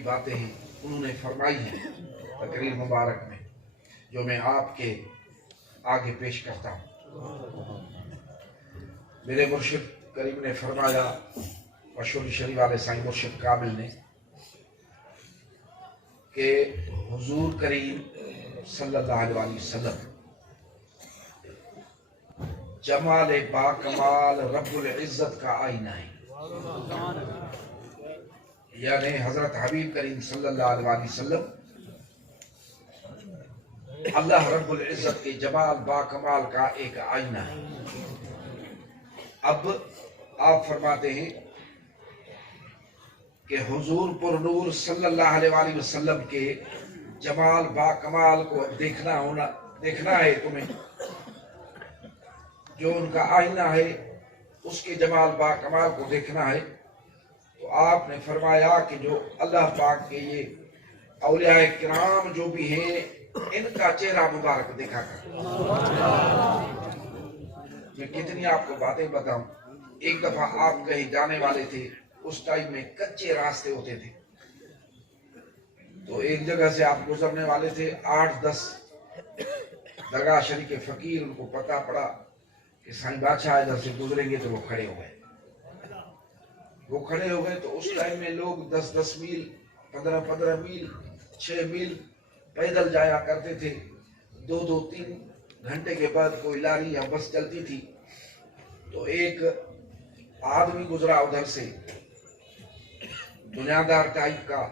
کی باتیں ہیں انہوں نے فرمائی ہیں تقریر مبارک میں، جو میں آپ کے آگے پیش کرتا ہوں۔ میرے مرشد کریم نے فرمایا، مشہور شریف والے سائیں مرشد کامل نے، کہ حضور کریم صلی اللہ علیہ وسلم جمال با کمال رب العزت کا آئینہ ہے، یعنی حضرت حبیب کریم صلی اللہ علیہ وسلم اللہ رب العزت کے جمال با کمال کا ایک آئینہ ہے۔ اب آپ فرماتے ہیں کہ حضور پر نور صلی اللہ علیہ وسلم کے جمال با کمال کو دیکھنا ہے تمہیں، جو ان کا آئینہ ہے اس کے جمال با کمال کو دیکھنا ہے، تو آپ نے فرمایا کہ جو اللہ پاک کے یہ اولیاء کرام جو بھی ہیں ان کا چہرہ مبارک دیکھا کر۔ میں کتنی آپ کو باتیں بتاؤں۔ ایک دفعہ آپ کہیں جانے والے تھے، اس ٹائم میں کچے راستے ہوتے تھے، تو ایک جگہ سے آپ گزرنے والے تھے، 8-10 درگاہ شریف کے فقیر، ان کو پتہ پڑا کہ سائیں بادشاہ ادھر سے گزریں گے، تو وہ کھڑے ہو گئے۔ تو اس ٹائم میں لوگ 10-10 میل، 15-15 میل، 6 میل پیدل جایا کرتے تھے۔ 2-3 گھنٹے کے بعد کوئی لاری یا بس چلتی تھی، تو ایک آدمی گزرا ادھر سے، دنیادار ٹائپ کا،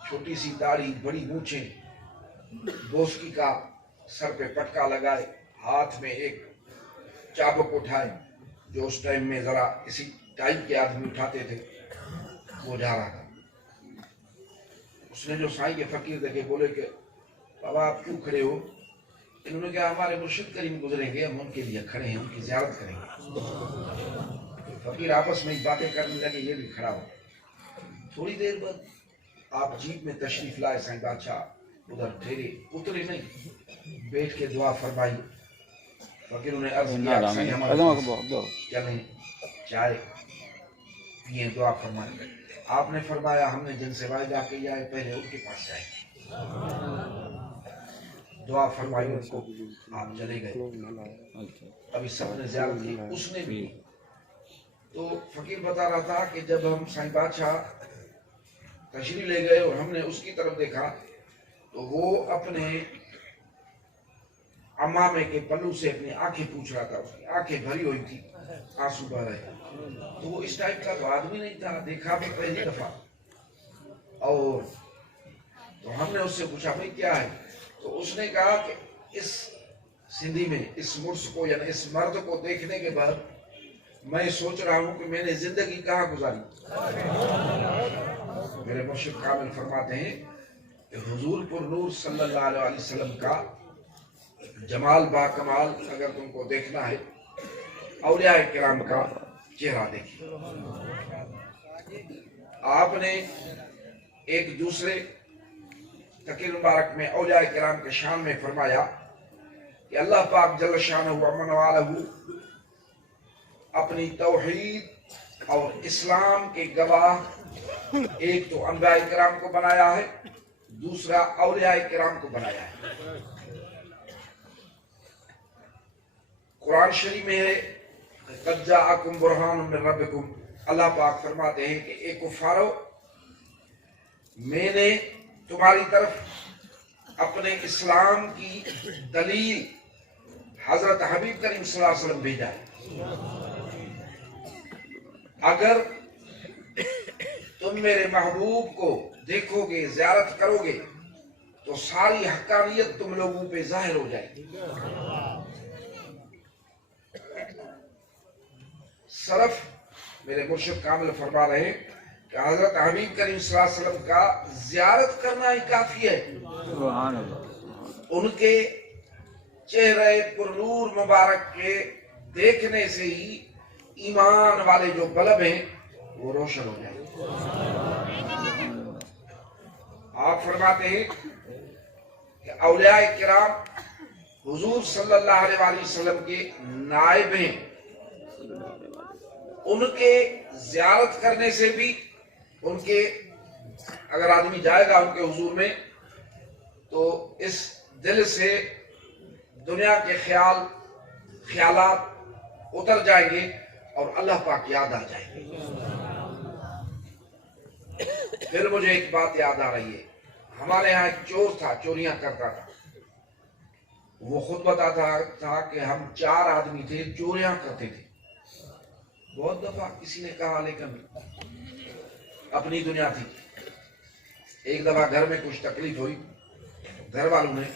چھوٹی سی داڑھی، بڑی مونچھیں، بوسکی کا سر پہ پٹکا لگائے، ہاتھ میں ایک چابک اٹھائے، جو اس ٹائم میں ذرا اسی ٹائپ کے آدمی اٹھاتے تھے، وہ جا رہا تھا۔ اس نے جو سائیں کے فقیر دیکھے، بولے کہ بابا آپ کیوں کھڑے ہو؟ انہوں نے کہا ہمارے مرشد کریم گزریں گے، ہم ان کے لیے کھڑے ہیں، ان کی زیارت کریں گے۔ فقیر آپس میں باتیں کرنے لگے، یہ بھی کھڑا ہو۔ تھوڑی دیر بعد آپ جیپ میں تشریف لائے، سائیں بادشاہ ادھر ٹھہرے، اترے نہیں، بیٹھ کے دعا فرمائی۔ فقیروں نے عرض کیا سائیں ہمارے چلیں چائے پیئیں، دعا فرمائیں۔ آپ نے فرمایا ہم نے جن سے وعدہ کیا ہے پہلے ان کے پاس جائیں گے۔ دعا فرمائی ان کو، آپ چلے گئے۔ ابھی سب نے زیارت کی، اس نے بھی۔ تو فقیر بتا رہا تھا کہ جب ہم سائیں بادشاہ تشریف لے گئے اور ہم نے اس کی طرف دیکھا، تو وہ اپنے امامے کے پلو سے اپنی آنکھیں پوچھ رہا تھا، اس کی آنکھیں بھری ہوئی تھی، آنسو بہ رہے۔ تو وہ اس ٹائپ کا تو آدمی نہیں تھا، دیکھا بھی پہلی دفعہ۔ اور تو ہم نے اس سے پوچھا بھائی کیا ہے؟ تو اس نے کہا کہ اس سندھی میں اس مرس کو یعنی اس مرد کو دیکھنے کے بعد میں سوچ رہا ہوں کہ میں نے زندگی کہاں گزاری۔ میرے مرشد کامل فرماتے ہیں کہ حضور پر نور صلی اللہ علیہ وسلم کا جمال با کمال اگر تم کو دیکھنا ہے، اولیاء کرام کا چہرہ دیکھیں۔ آپ نے ایک دوسرے تقریر مبارک میں اولیاء کرام کے شان میں فرمایا کہ اللہ پاک جل شانہ و من والہ اپنی توحید اور اسلام کے گواہ ایک تو انبیاء کرام کو بنایا ہے، دوسرا اولیاء کرام کو بنایا ہے۔ قرآن شریف میں ہے قد جاءکم برہان من ربکم، اللہ پاک فرماتے ہیں کہ اے کفارو، میں نے تمہاری طرف اپنے اسلام کی دلیل حضرت حبیب کریم صلی اللہ علیہ وسلم بھیجا ہے۔ اگر تم میرے محبوب کو دیکھو گے، زیارت کرو گے، تو ساری حقانیت تم لوگوں پہ ظاہر ہو جائے گی۔ صرف میرے مرشد کامل فرما رہے ہیں کہ حضرت حبیب کریم صلی اللہ علیہ وسلم کا زیارت کرنا ہی کافی ہے۔ ان کے چہرے پر نور مبارک کے دیکھنے سے ہی ایمان والے جو بلب ہیں وہ روشن ہو جائیں۔ آپ فرماتے ہیں کہ اولیاء کرام حضور صلی اللہ علیہ وسلم کے نائب ہیں، ان کے زیارت کرنے سے بھی، ان کے اگر آدمی جائے گا ان کے حضور میں تو اس دل سے دنیا کے خیالات اتر جائیں گے اور اللہ پاک یاد آ جائیں گے۔ پھر مجھے ایک بات یاد آ رہی ہے، ہمارے یہاں ایک چور تھا، چوریاں کرتا تھا۔ وہ خود بتاتا تھا کہ ہم 4 آدمی تھے، چوریاں کرتے تھے۔ بہت دفعہ کسی نے کہا، لیکن اپنی دنیا تھی۔ ایک دفعہ گھر میں کچھ تکلیف ہوئی، گھر والوں نے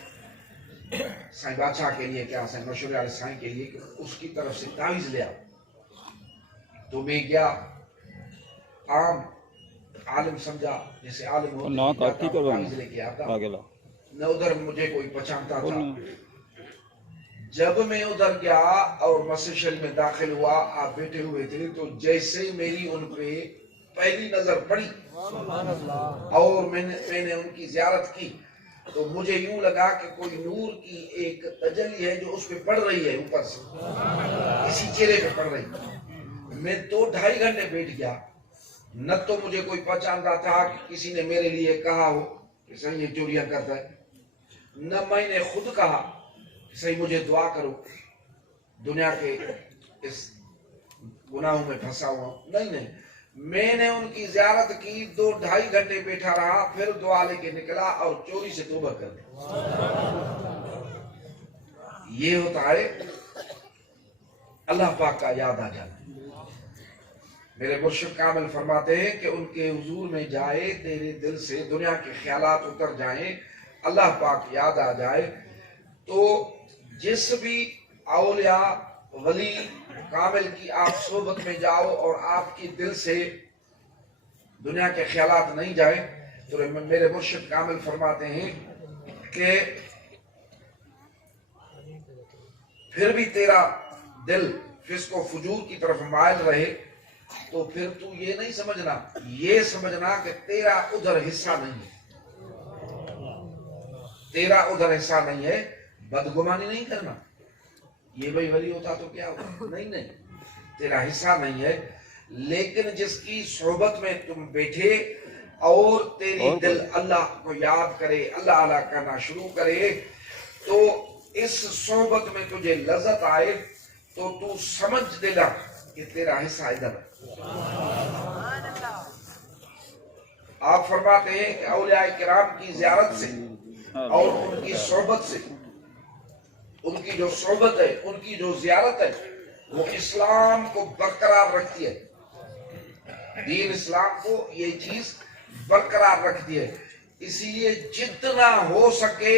سائیں بادشاہ کے لیے کیا سائیں مشورے والے سائیں کے لیے کہ اس کی طرف سے تعویذ لیا۔ تو میں گیا، عام عالم سمجھا، جیسے عالم ہوتا تعویذ لے کے آتا، نہ ادھر مجھے کوئی پہچانتا تھا۔ جب میں ادھر گیا اور مسجد شریف میں داخل ہوا، آپ بیٹھے ہوئے تھے، تو جیسے میری ان پہ پہلی نظر پڑی اور میں نے ان کی زیارت کی، تو مجھے یوں لگا کہ کوئی نور کی ایک تجلی ہے جو اس پہ پڑ رہی ہے، اوپر سے کسی چہرے پہ پڑ رہی ہے۔ میں 2-2.5 گھنٹے بیٹھ گیا، نہ تو مجھے کوئی پہچانتا تھا کہ کسی نے میرے لیے کہا ہو کہ صحیح یہ چوریاں کرتا ہے، نہ میں نے خود کہا کہ صحیح مجھے دعا کرو، دنیا کے اس گناہوں میں پھنسا ہوا ہوں۔ نہیں، میں نے ان کی زیارت کی، 2-2.5 گھنٹے بیٹھا رہا، پھر دعا لے کے نکلا اور چوری سے توبہ کر دی۔ یہ ہوتا ہے اللہ پاک کا یاد آ جانا۔ میرے مرشد کامل فرماتے ہیں کہ ان کے حضور میں جائے، تیرے دل سے دنیا کے خیالات اتر جائیں، اللہ پاک یاد آ جائے، تو جس بھی اولیاء ولی کامل کی آپ صحبت میں جاؤ اور آپ کی دل سے دنیا کے خیالات نہیں جائیں، تو میرے مرشد کامل فرماتے ہیں کہ پھر بھی تیرا دل فسق و فجور کی طرف مائل رہے، تو پھر تو یہ نہیں سمجھنا، یہ سمجھنا کہ تیرا ادھر حصہ نہیں ہے، تیرا ادھر حصہ نہیں ہے۔ بدگمانی نہیں کرنا، یہ بھائی ولی ہوتا تو کیا ہوتا، نہیں، تیرا حصہ نہیں ہے۔ لیکن جس کی صحبت میں تم بیٹھے اور تیری دل اللہ کو یاد کرے، اللہ اللہ کرنا شروع کرے، تو اس صحبت میں تجھے لذت آئے، تو تو سمجھ دینا کہ تیرا حصہ ادھر ہے۔ آپ فرماتے ہیں کہ اولیاء کرام کی زیارت سے اور ان کی صحبت سے، ان کی جو صحبت ہے، ان کی جو زیارت ہے، وہ اسلام کو برقرار رکھتی ہے، دین اسلام کو یہ چیز برقرار رکھتی ہے۔ اسی لیے جتنا ہو سکے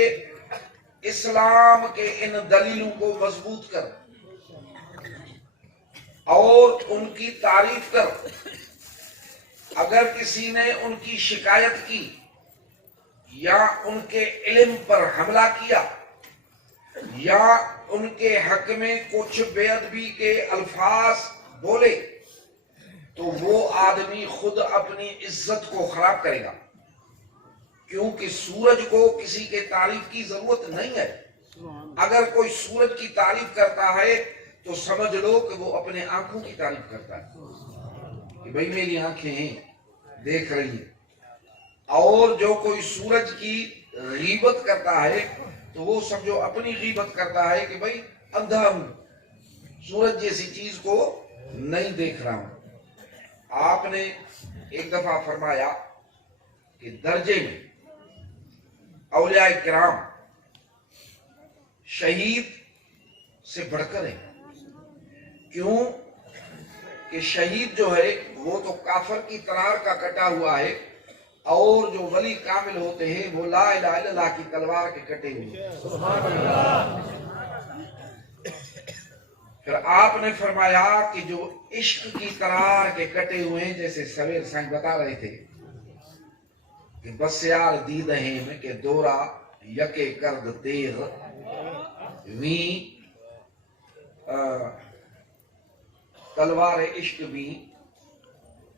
اسلام کے ان دلیلوں کو مضبوط کر اور ان کی تعریف کر۔ اگر کسی نے ان کی شکایت کی یا ان کے علم پر حملہ کیا یا ان کے حق میں کچھ بے ادبی کے الفاظ بولے، تو وہ آدمی خود اپنی عزت کو خراب کرے گا، کیونکہ سورج کو کسی کے تعریف کی ضرورت نہیں ہے۔ اگر کوئی سورج کی تعریف کرتا ہے تو سمجھ لو کہ وہ اپنے آنکھوں کی تعریف کرتا ہے کہ بھئی میری آنکھیں ہیں، دیکھ رہی ہیں۔ اور جو کوئی سورج کی غیبت کرتا ہے تو وہ سمجھو اپنی غیبت کرتا ہے کہ بھئی اندھا ہوں، سورج جیسی چیز کو نہیں دیکھ رہا ہوں۔ آپ نے ایک دفعہ فرمایا کہ درجے میں اولیاء کرام شہید سے بڑھ کر ہے۔ کیوں کہ شہید جو ہے وہ تو کافر کی تلوار کا کٹا ہوا ہے، اور جو ولی کامل ہوتے ہیں وہ لا الہ الا اللہ کی تلوار کے کٹے ہوئے ہیں۔ پھر آپ نے فرمایا کہ جو عشق کی تلوار کے کٹے ہوئے ہیں، جیسے سویر سائیں بتا رہے تھے کہ بس یار دید ہیں کہ دورا یکے کرد تیغ ویں تلوار عشق بھی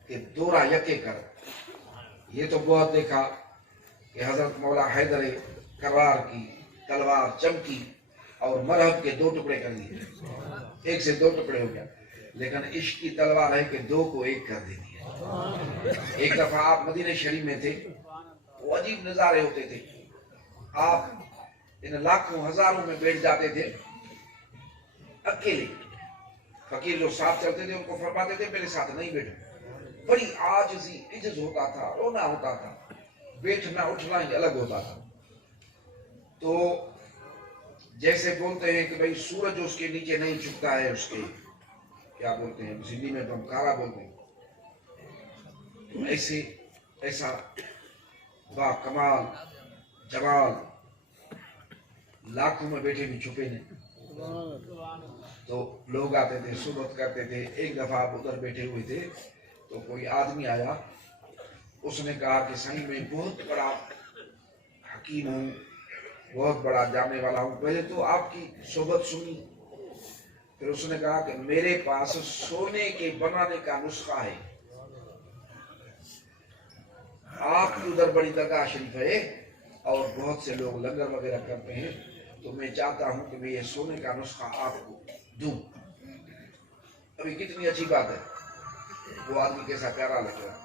کہ دورا یکے کرد۔ یہ تو بہت دیکھا کہ حضرت مولا حیدر کرار کی تلوار چمکی اور مرہب کے 2 ٹکڑے کر دیے، 1 سے 2 ٹکڑے ہو گیا، لیکن عشق کی تلوار ہے کہ 2 کو 1 کر دیتی ہے۔ ایک دفعہ آپ مدینہ شریف میں تھے، وہ عجیب نظارے ہوتے تھے، آپ ان لاکھوں ہزاروں میں بیٹھ جاتے تھے اکیلے، فقیر جو ساتھ چلتے تھے ان کو فرماتے تھے میرے ساتھ نہیں بیٹھو، بڑی عاجزی عجز ہوتا تھا، رونا ہوتا تھا، بیٹھنا اٹھنا ہی الگ ہوتا تھا۔ تو جیسے بولتے ہیں کہ بھئی سورج اس کے نیچے نہیں چھپتا ہے، اس کے کیا بولتے ہیں سندھی میں تو ہم کارا بولتے ہیں، تو ایسا با کمال جمال لاکھوں میں بیٹھے بھی چھپے نہیں۔ تو لوگ آتے تھے صحبت کرتے تھے۔ ایک دفعہ آپ ادھر بیٹھے ہوئے تھے تو کوئی آدمی آیا، اس نے کہا کہ صحیح میں بہت بڑا حکیم ہوں، بہت بڑا جاننے والا ہوں، پہلے تو آپ کی صحبت سنی، پھر اس نے کہا کہ میرے پاس سونے کے بنانے کا نسخہ ہے، آپ کی ادھر بڑی درگاہ شریف ہے اور بہت سے لوگ لنگر وغیرہ کرتے ہیں، تو میں چاہتا ہوں کہ میں یہ سونے کا نسخہ آپ کو دوں۔ ابھی کتنی اچھی بات ہے، وہ آدمی کیسا پیارا لگ رہا،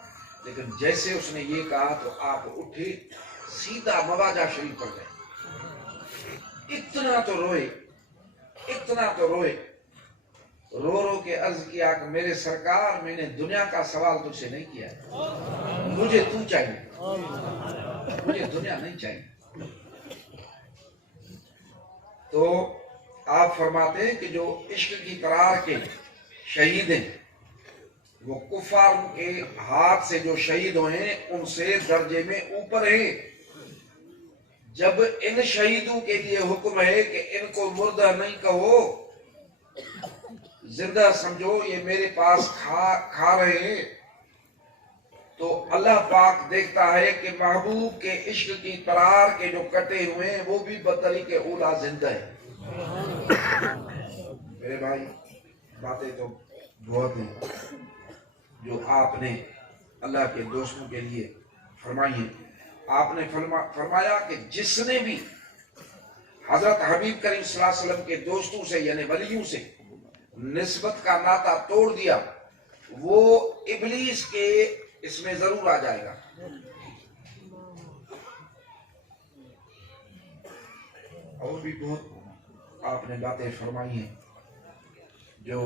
لیکن جیسے اس نے یہ کہا تو آپ اٹھے سیدھا مواجہ شریف پر گئے، اتنا تو روئے، رو رو کے عرض کیا کہ میرے سرکار میں نے دنیا کا سوال تجھ سے نہیں کیا ہے، مجھے تو چاہیے، مجھے دنیا نہیں چاہیے۔ تو آپ فرماتے ہیں کہ جو عشق کی قرار کے شہید ہیں وہ کفار کے ہاتھ سے جو شہید ہوئے ان سے درجے میں اوپر ہیں۔ جب ان شہیدوں کے لیے حکم ہے کہ ان کو مردہ نہیں کہو، زندہ سمجھو، یہ میرے پاس کھا رہے ہیں، تو اللہ پاک دیکھتا ہے کہ محبوب کے عشق کی قرار کے جو کٹے ہوئے ہیں وہ بھی بطریق اولا زندہ ہے۔ میرے بھائی باتیں تو بہت ہیں جو آپ نے اللہ کے دوستوں کے لیے فرمائی ہیں۔ آپ نے فرمایا کہ جس نے بھی حضرت حبیب کریم صلی اللہ علیہ وسلم کے دوستوں سے یعنی ولیوں سے نسبت کا ناتا توڑ دیا وہ ابلیس کے اس میں ضرور آ جائے گا۔ اور بھی بہت آپ نے باتیں فرمائی ہیں، جو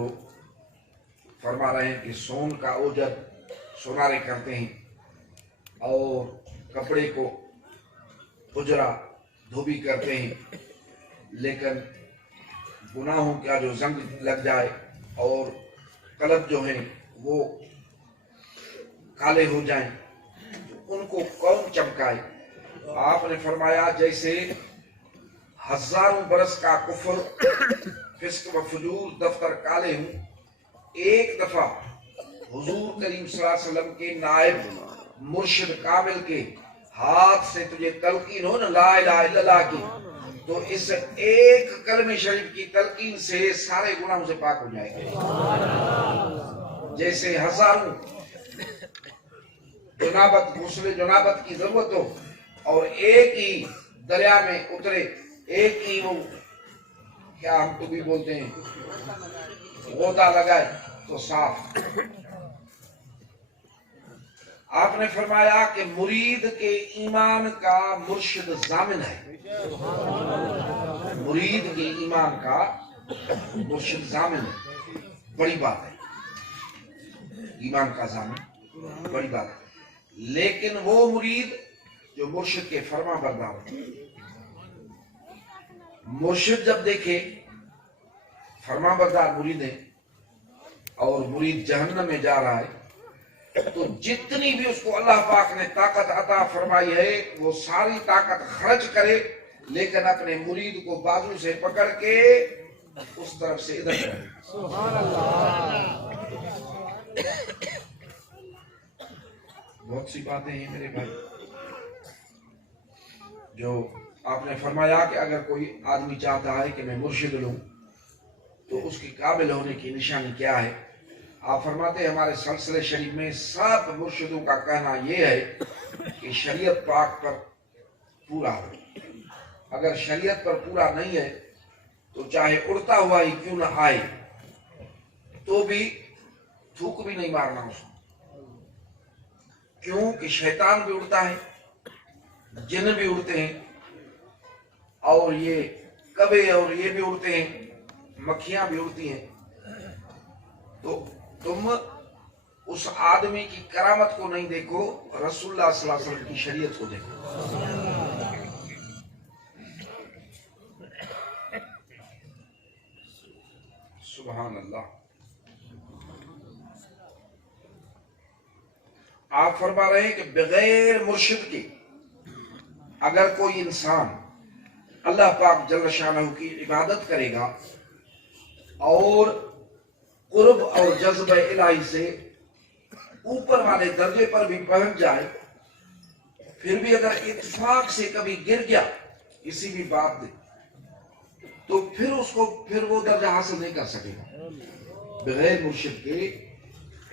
فرما رہے ہیں کہ سون کا اوجر سونارے کرتے ہیں اور کپڑے کو اجرا دھوبی کرتے ہیں، لیکن گناہوں کا جو زنگ لگ جائے اور قلب جو ہیں وہ کالے ہو جائیں تو ان کو کون چمکائے؟ آپ نے فرمایا جیسے ہزاروں برس کا کفر فسق و فجور دفتر کالے ہوں، ایک دفعہ حضور کریم صلی اللہ علیہ وسلم کے نائب مرشد کامل کے ہاتھ سے تجھے تلقین ہو نا لا الہ الا اللہ کی، تو اس ایک کلمہ شریف کی تلقین سے سارے گناہوں سے پاک ہو جائے گا۔ جیسے ہزاروں جنابت غسل جنابت کی ضرورت ہو اور ایک ہی دریا میں اترے، ایک ہی وہ کیا ہم تو بھی بولتے ہیں غوطہ لگائے تو صاف۔ آپ نے فرمایا کہ مرید کے ایمان کا مرشد ضامن ہے، مرید کے ایمان کا مرشد ضامن ہے، بڑی بات ہے، ایمان کا ضامن بڑی بات ہے۔ لیکن وہ مرید جو مرشد کے فرما بردار ہو، مرشد جب دیکھے فرما بردار مرید ہے اور مرید جہنم میں جا رہا ہے تو جتنی بھی اس کو اللہ پاک نے طاقت عطا فرمائی ہے وہ ساری طاقت خرچ کرے، لیکن اپنے مرید کو بازو سے پکڑ کے اس طرف سے ادھر کرے۔ سبحان اللہ۔ بہت سی باتیں ہیں میرے بھائی جو آپ نے فرمایا کہ اگر کوئی آدمی چاہتا ہے کہ میں مرشد لوں تو اس کی قابل ہونے کی نشانی کیا ہے؟ آپ فرماتے ہیں ہمارے سلسلے شریف میں سب مرشدوں کا کہنا یہ ہے کہ شریعت پاک پر پورا ہو، اگر شریعت پر پورا نہیں ہے تو چاہے اڑتا ہوا ہی کیوں نہ آئے تو بھی تھوک بھی نہیں مارنا اس کو، کیوں کہ شیطان بھی اڑتا ہے، جن بھی اڑتے ہیں، اور یہ کبے اور یہ بھی اڑتے ہیں، مکھیاں بھی اڑتی ہیں. تو تم اس آدمی کی کرامت کو نہیں دیکھو، رسول اللہ صلی اللہ علیہ وسلم کی شریعت کو دیکھو. سبحان اللہ. آپ فرما رہے ہیں کہ بغیر مرشد کے اگر کوئی انسان اللہ پاک جل شانہ کی عبادت کرے گا اور قرب اور جذبہ الہی سے اوپر والے درجے پر بھی پہنچ جائے، پھر بھی اگر اتفاق سے کبھی گر گیا کسی بھی بات میں، تو پھر وہ درجہ حاصل نہیں کر سکے گا. بغیر مرشد کے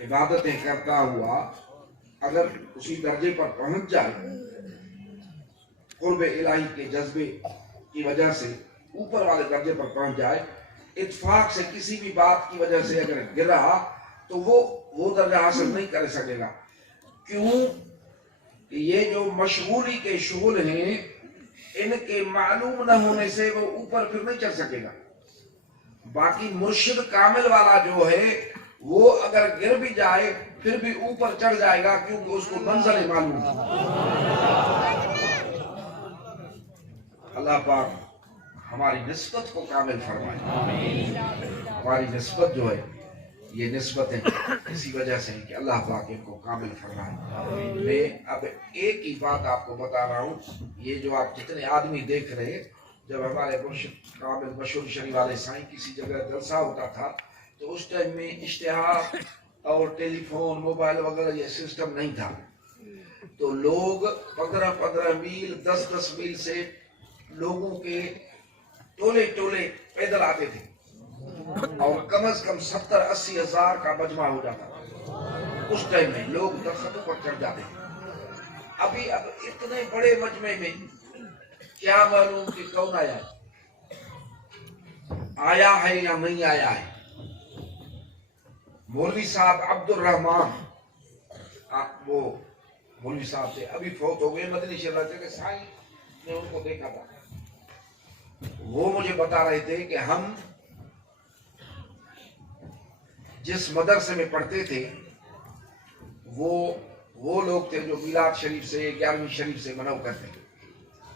عبادتیں کرتا ہوا اگر اسی درجے پر پہنچ جائے، قرب الہی کے جذبے کی وجہ سے اوپر والے درجے پر پہنچ جائے، اتفاق سے کسی بھی بات کی وجہ سے اگر گرا تو وہ درجہ حاصل نہیں کر سکے گا. کیوں؟ یہ جو مشغولی کے شغل ہیں، ان کے معلوم نہ ہونے سے وہ اوپر پھر نہیں چڑھ سکے گا. باقی مرشد کامل والا جو ہے وہ اگر گر بھی جائے پھر بھی اوپر چڑھ جائے گا، کیونکہ اس کو منزل معلوم ہے. اللہ پاک ہماری نسبت کو کامل فرمائے. ہماری نسبت جو ہے یہ نسبتیں اسی وجہ سے کہ اللہ پاک ان کو کامل فرمائے. میں اب ایک ہی بات آپ کو بتا رہا ہوں. یہ جو آپ جتنے آدمی دیکھ رہے ہیں، جب ہمارے مرشد کامل مشہور شریف والے سائیں کسی جگہ جلسہ ہوتا تھا تو اس ٹائم میں اشتہار اور ٹیلی فون موبائل وغیرہ یہ سسٹم نہیں تھا. تو لوگ 15 میل 10 میل سے لوگوں کے ٹولے پیدل آتے تھے اور کم از کم 70-80 ہزار کا مجمع ہو جاتا تھا. اس ٹائم میں لوگ درختوں پر چڑھ جاتے تھے. اب اتنے بڑے مجمع میں کیا معلوم کہ کون آیا ہے یا نہیں آیا ہے. مولوی صاحب عبد الرحمان، وہ مولوی صاحب تھے، ابھی فوت ہو گئے، مدنی شریف رہتے تھے. سائیں نے ان کو دیکھا تھا. وہ مجھے بتا رہے تھے کہ ہم جس مدرسے میں پڑھتے تھے وہ لوگ تھے جو میلاد شریف سے 11ویں شریف سے منو کرتے تھے.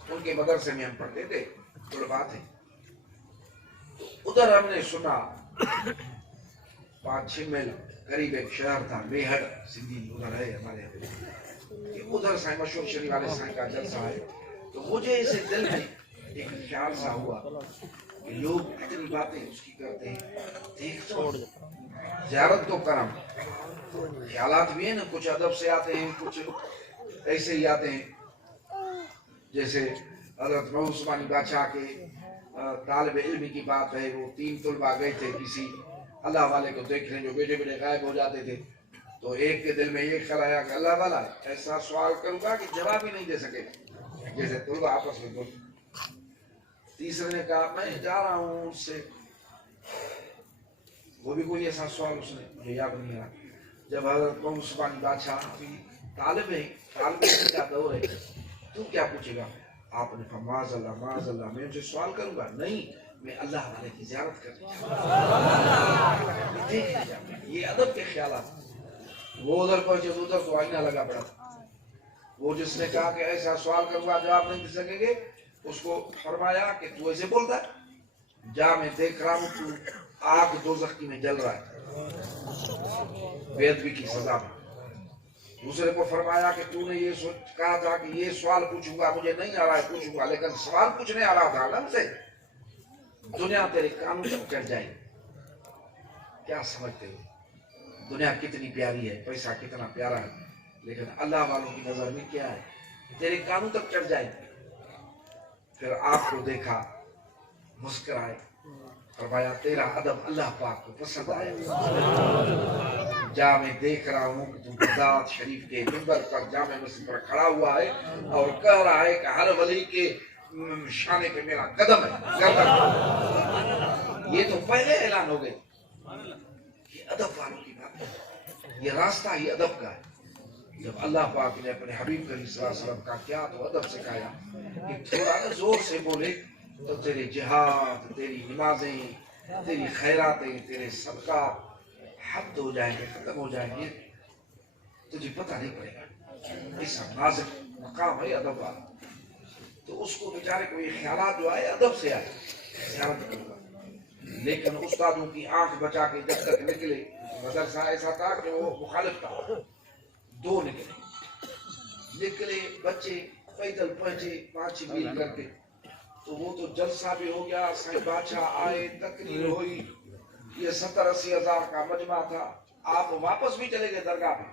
ان کے مدرسے میں ہم پڑھتے تھے، طلباء تھے. ادھر ہم نے سنا 5-6 میل قریب ایک شہر تھا میہر سندھی، ادھر ہے ہمارے ادھر سائیں مشہور شریف والے سائیں کا جلسہ ہے. تو مجھے اسے دل میں ایک خیال سا ہوا کہ لوگ کتنی باتیں اس کی کرتے ہیں. دیکھ تو زیارت تو کرم، خیالات بھی ہیں نا، کچھ ادب سے آتے ہیں، کچھ ایسے ہی آتے ہیں. جیسے حضرت محمود عثمانی بادشاہ کے طالب علمی کی بات ہے. وہ 3 طلباء گئے تھے کسی اللہ والے کو دیکھنے جو بیٹے غائب ہو جاتے تھے. تو ایک کے دل میں یہ خیال آیا کہ اللہ والا ایسا سوال کروں گا کہ جواب ہی نہیں دے سکے، جیسے طلباء آپس میں بولتے. تیسرے نے کہا میں جا رہا ہوں اس سے، وہ بھی کوئی ایسا سوال اس نے مجھے یاد نہیں آیا. جب حضرت محمود عثمانی بادشاہ طالب علم کا دور ہے، تو کیا پوچھے گا؟ آپ نے کہا معاذ اللہ میں ان سے سوال کروں گا؟ نہیں، میں اللہ والے کی زیارت کرنے جا رہا ہوں. یہ ادب کے خیالات. وہ ادھر پہنچے، ادھر تو آئینہ لگا پڑا. وہ جس نے کہا کہ ایسا سوال کروں گا جواب نہیں دے سکیں گے، اس کو فرمایا کہ تو ایسے بولتا ہے، جا میں دیکھ رہا ہوں تو آگ دوزخ میں جل رہا ہے بے ادبی کی سزا میں. دوسرے کو فرمایا کہ تو نے یہ کہا تھا کہ یہ سوال پوچھوں گا، مجھے نہیں آ رہا ہے پوچھوں گا، لیکن سوال پوچھنے آ رہا تھا نا سے. دنیا تیرے کانوں تک چڑھ جائے. کیا سمجھتے ہو دنیا کتنی پیاری ہے، پیسہ کتنا پیارا ہے، لیکن اللہ والوں کی نظر میں کیا ہے؟ تیرے کانوں تک چڑھ جائے. پھر آپ کو دیکھا، مسکرائے، فرمایا تیرا ادب اللہ پاک کو پسند آیا. جا میں دیکھ رہا ہوں کہ تو ذات شریف کے منبر پر جامع مسجد پر کھڑا ہوا ہے اور کہہ رہا ہے کہ ہر ولی کے شانے پہ میرا قدم ہے، گردن. یہ تو پہلے اعلان ہو گئے. یہ ادب والوں کی بات ہے، یہ راستہ ہی ادب کا ہے. جب اللہ پاک نے اپنے حبیب کریم صلی اللہ علیہ وسلم کا کیا تو ادب سکھایا کہ تھوڑا نا زور سے بولے تو تیرے جہاد، تیری نمازیں، تیری خیراتیں، تیرے صدقات حد ہو جائیں گے، ختم ہو جائیں گے، تجھے پتہ نہیں پڑے گا۔ ایسا نازک مقام ہے ادب والا۔ تو اس کو بیچارے کو یہ خیالات جو آئے ادب سے آئے، زیارت کروں گا، لیکن استادوں کی آنکھ بچا کے جب تک نکلے، مدرسہ ایسا تھا کہ وہ مخالف تھا، دو نکلے بچے پیدل پہنچے 5 میل کر کے، تو وہ تو جلسہ بھی ہو گیا، سائیں بادشاہ آئے، تقریر ہوئی، یہ 70-80 ہزار کا مجمع تھا۔ آپ واپس بھی چلے گئے درگاہ پہ،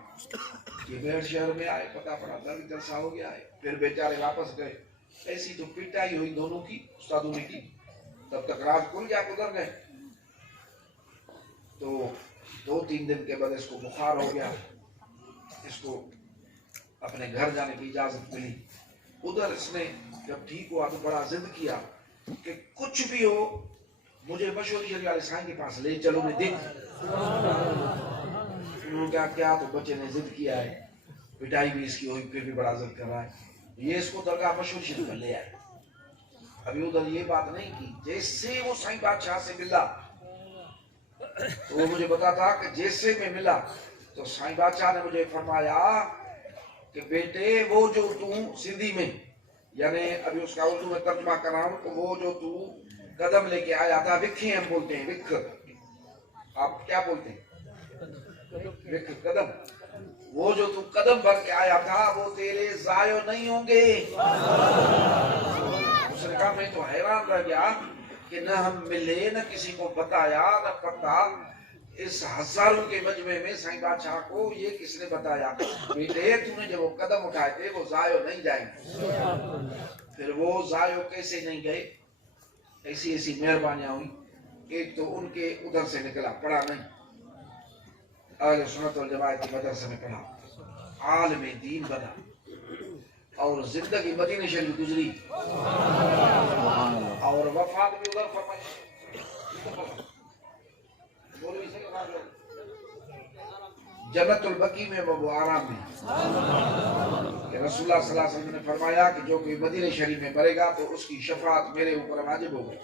یہ بیڑ شہر میں آئے، پتہ پڑا درگ جلسہ ہو گیا ہے، پھر بیچارے واپس گئے۔ ایسی تو پٹائی ہوئی دونوں کی، استادوں نے کی، تب تک رات کھل گیا، گزر گئے۔ تو 2-3 دن کے بعد اس کو بخار ہو گیا، اس کو اپنے گھر جانے کی اجازت ملی۔ ادھر اس نے جب ٹھیک ہوا تو بڑا ضد کیا کہ کچھ بھی ہو مجھے مشہور شریف والے سائیں کے پاس لے چلو، میں دیکھ۔ انہوں نے کیا تو بچے نے ضد کیا ہے، پٹائی بھی اس کی ہوئی، پھر بھی بڑا ضد کر رہا ہے، یہ اس کو درگاہ مشہور شریف میں لے آئے۔ ابھی ادھر یہ بات نہیں کی، جیسے وہ سائیں بادشاہ سے ملا تو وہ مجھے بتاتا کہ جیسے میں ملا تو سائیں بادشاہ نے مجھے فرمایا کہ بیٹے وہ جو تم سندھی میں، یعنی ابھی اس کا اردو میں ترجمہ کر رہا ہوں، کہ وہ جو تو قدم لے کے آیا تھا، وکھی ہم بولتے ہیں، وکھ آپ کیا بولتے ہیں؟ وکھ قدم، وہ جو تو قدم بھر کے آیا تھا وہ تیرے ضائع نہیں ہوں گے۔ اس نے کہا میں تو حیران رہ گیا کہ نہ ہم ملے، نہ کسی کو بتایا، نہ پتا، اس ہزاروں کے مجمع میں سائیں بادشاہ کو یہ کس نے بتایا؟ بیٹے تو نے جب وہ قدم اٹھائے تھے وہ ضائع نہیں جائیں گے۔ پھر وہ ضائع کیسے نہیں گئے؟ ایسی مہربانیاں ہوئی۔ ایک تو ان کے ادھر سے نکلا، پڑھا نہیں، اہل سنت والجماعت کی مدرسے میں پڑھا، عالم دین بنا، اور زندگی مدینہ شریف گزری، اور وفات بھی ادھر فرمائی، جنت البقیع میں وہ آرام میں۔ کہ رسول اللہ صلی اللہ علیہ وسلم نے فرمایا کہ جو کوئی مدینہ شریف میں مرے گا تو اس کی شفاعت میرے اوپر واجب ہوگی۔